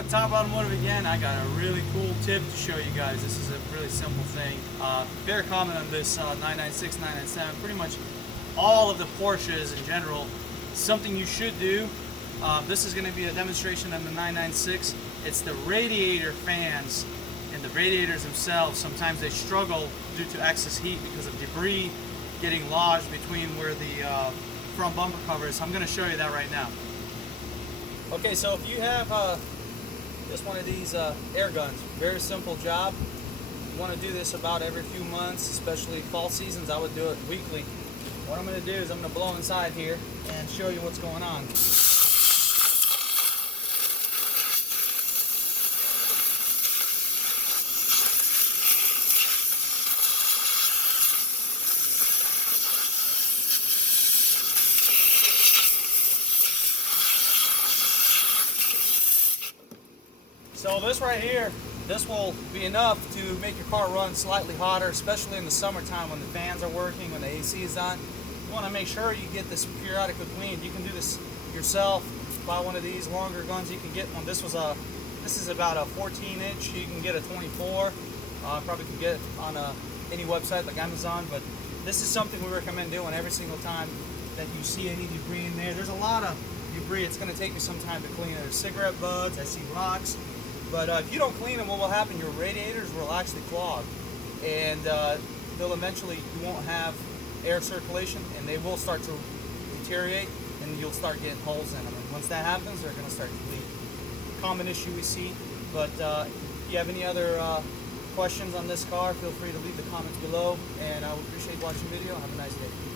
with Top Automotive again. I got a really cool tip to show you guys. This is a really simple thing. Very common on this 996, 997, pretty much all of the Porsches in general. Something you should do. This is going to be a demonstration on the 996. It's the radiator fans and the radiators themselves. Sometimes they struggle due to excess heat because of debris getting lodged between where the front bumper cover is. So I'm going to show you that right now. Okay, so if you have just one of these air guns, very simple job. You want to do this about every few months, especially fall seasons. I would do it weekly. What I'm going to do is I'm going to blow inside here and show you what's going on. So this right here, this will be enough to make your car run slightly hotter, especially in the summertime when the fans are working, when the AC is on. You want to make sure you get this periodically cleaned. You can do this yourself. Buy one of these longer guns. You can get one. This is about a 14-inch. You can get a 24. Probably can get it on any website like Amazon. But this is something we recommend doing every single time that you see any debris in there. There's a lot of debris. It's going to take you some time to clean it. There's cigarette butts. I see rocks. But if you don't clean them, what will happen? Your radiators will actually clog, and they'll eventually, you won't have air circulation, and they will start to deteriorate, and you'll start getting holes in them. And once that happens, they're going to start to leak. Common issue we see. But if you have any other questions on this car, feel free to leave the comments below, and I would appreciate watching the video. Have a nice day.